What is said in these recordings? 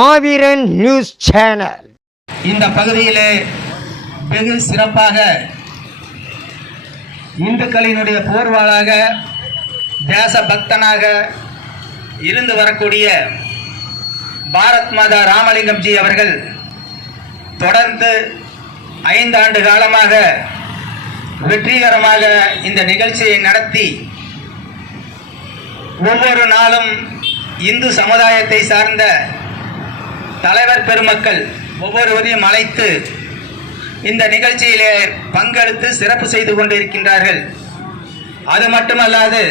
மாவீரன் news channel. இந்த பகுதியிலே வெகு சிறப்பாக இந்துக்களினுடைய போர்வாளாக தேச பக்தனாக இருந்து வரக்கூடிய பாரத் மாதா ராமலிங்கம் ஜி அவர்கள் தொடர்ந்து ஐந்து ஆண்டு காலமாக வெற்றிகரமாக இந்த நிகழ்ச்சியை நடத்தி ஒவ்வொரு நாளும் இந்து சமுதாயத்தை சார்ந்த தலைவர் பெருமக்கள் ஒவ்வொருவரையும் அழைத்து இந்த நிகழ்ச்சியிலே பங்கெடுத்து சிறப்பு செய்து கொண்டிருக்கின்றார்கள். அது மட்டுமல்லாது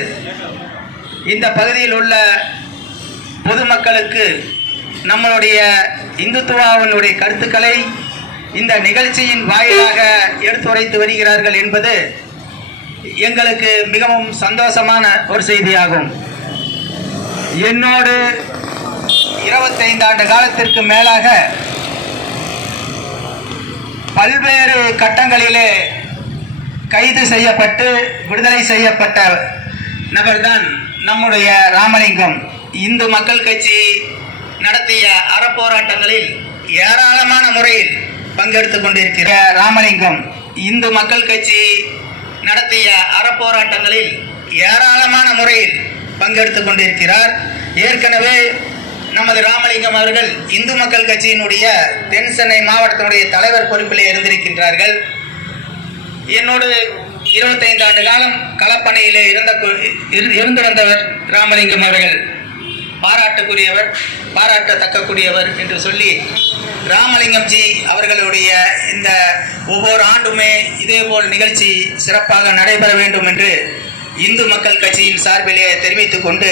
இந்த பகுதியில் உள்ள பொதுமக்களுக்கு நம்மளுடைய இந்துத்துவாவினுடைய கருத்துக்களை இந்த நிகழ்ச்சியின் வாயிலாக எடுத்துரைத்து வருகிறார்கள் என்பது எங்களுக்கு மிகவும் சந்தோஷமான ஒரு செய்தியாகும். என்னோடு இருபத்தைந்து ஆண்டு காலத்திற்கு மேலாக பல்வேறு கட்டங்களிலே கைது செய்யப்பட்டு விடுதலை செய்யப்பட்ட நபர்தான் நம்முடைய ராமலிங்கம். இந்து மக்கள் கட்சி நடத்திய அறப்போராட்டங்களில் ஏராளமான முறையில் பங்கெடுத்து கொண்டிருக்கிற ராமலிங்கம். இந்து மக்கள் கட்சி நடத்திய அறப்போராட்டங்களில் ஏராளமான முறையில் பங்கெடுத்து கொண்டிருக்கிறார். ஏற்கனவே நமது ராமலிங்கம் அவர்கள் இந்து மக்கள் கட்சியினுடைய தென் சென்னை மாவட்டத்தினுடைய தலைவர் பொறுப்பிலே இருந்திருக்கின்றார்கள். என்னோடு இருபத்தைந்து ஆண்டு காலம் களப்பணியிலே இருந்த இருந்திருந்தவர் வந்தவர் ராமலிங்கம் அவர்கள். பாராட்டுக்குரியவர் பாராட்டத்தக்கக்கூடியவர் என்று சொல்லி ராமலிங்கம் ஜி அவர்களுடைய இந்த ஒவ்வொரு ஆண்டுமே இதேபோல் நிகழ்ச்சி சிறப்பாக நடைபெற வேண்டும் என்று இந்து மக்கள் கட்சியின் சார்பிலே தெரிவித்துக் கொண்டு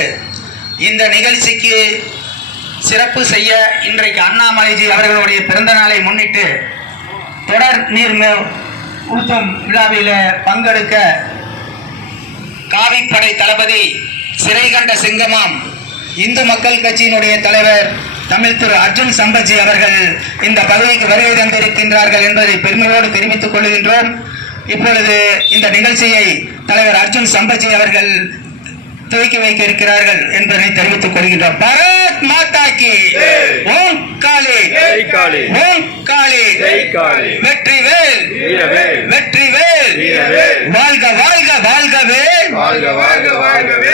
இந்த நிகழ்ச்சிக்கு சிறப்பு செய்ய இன்றைக்கு அண்ணாமலைஜி அவர்களுடைய பிறந்த நாளை முன்னிட்டு தொடர் நீர் மே- விழாவில் பங்கெடுக்க காவிப்படை தளபதி சிறை கண்ட சிங்கமாம் இந்து மக்கள் கட்சியினுடைய தலைவர் தமிழ் திரு அர்ஜுன் சம்பஜி அவர்கள் இந்த பதவிக்கு வருகை தந்திருக்கின்றார்கள் என்பதை பெருமையோடு தெரிவித்துக் கொள்கின்றோம். இப்பொழுது இந்த நிகழ்ச்சியை தலைவர் அர்ஜுன் சம்பஜி அவர்கள் துவக்கி வைக்க இருக்கிறார்கள் என்பதை தெரிவித்துக் கொள்கின்றோம். பாரத்! மாதா கி ஓம் காளி காளி ஓம் காளி காளி வெற்றி வேல் வெற்றி வேல் வாழ்க வாழ்க வாழ்கவே. வாழ்க வாழ்க வாழ்கவே.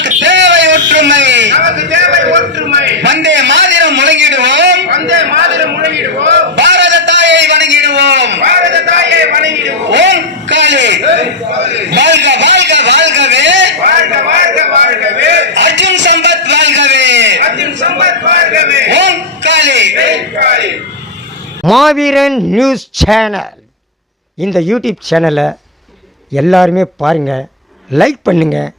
நமக்கு தேவை ஒற்றுமை. நமக்கு தேவை ஒற்றுமை. வந்தே மாதிரம் முழங்கிடுவோம். வந்தே மாதிரம் முழங்கிடுவோம். பாரத தாயை வணங்கிடுவோம். பாரத தாயை வணங்கிடுவோம். ஓம் காளி. வாழ்க வாழ்க வாழ்கவே. வாழ்க வாழ்க வாழ்கவே. அர்ஜுன் சம்பத் வாழ்கவே. அர்ஜுன் சம்பத் வாழ்கவே. ஓம் காளி ஜெய் காளி மாவீரன் நியூஸ் சேனல். இந்த யூடியூப் சேனலை எல்லாருமே பாருங்கள் லைக் பண்ணுங்கள்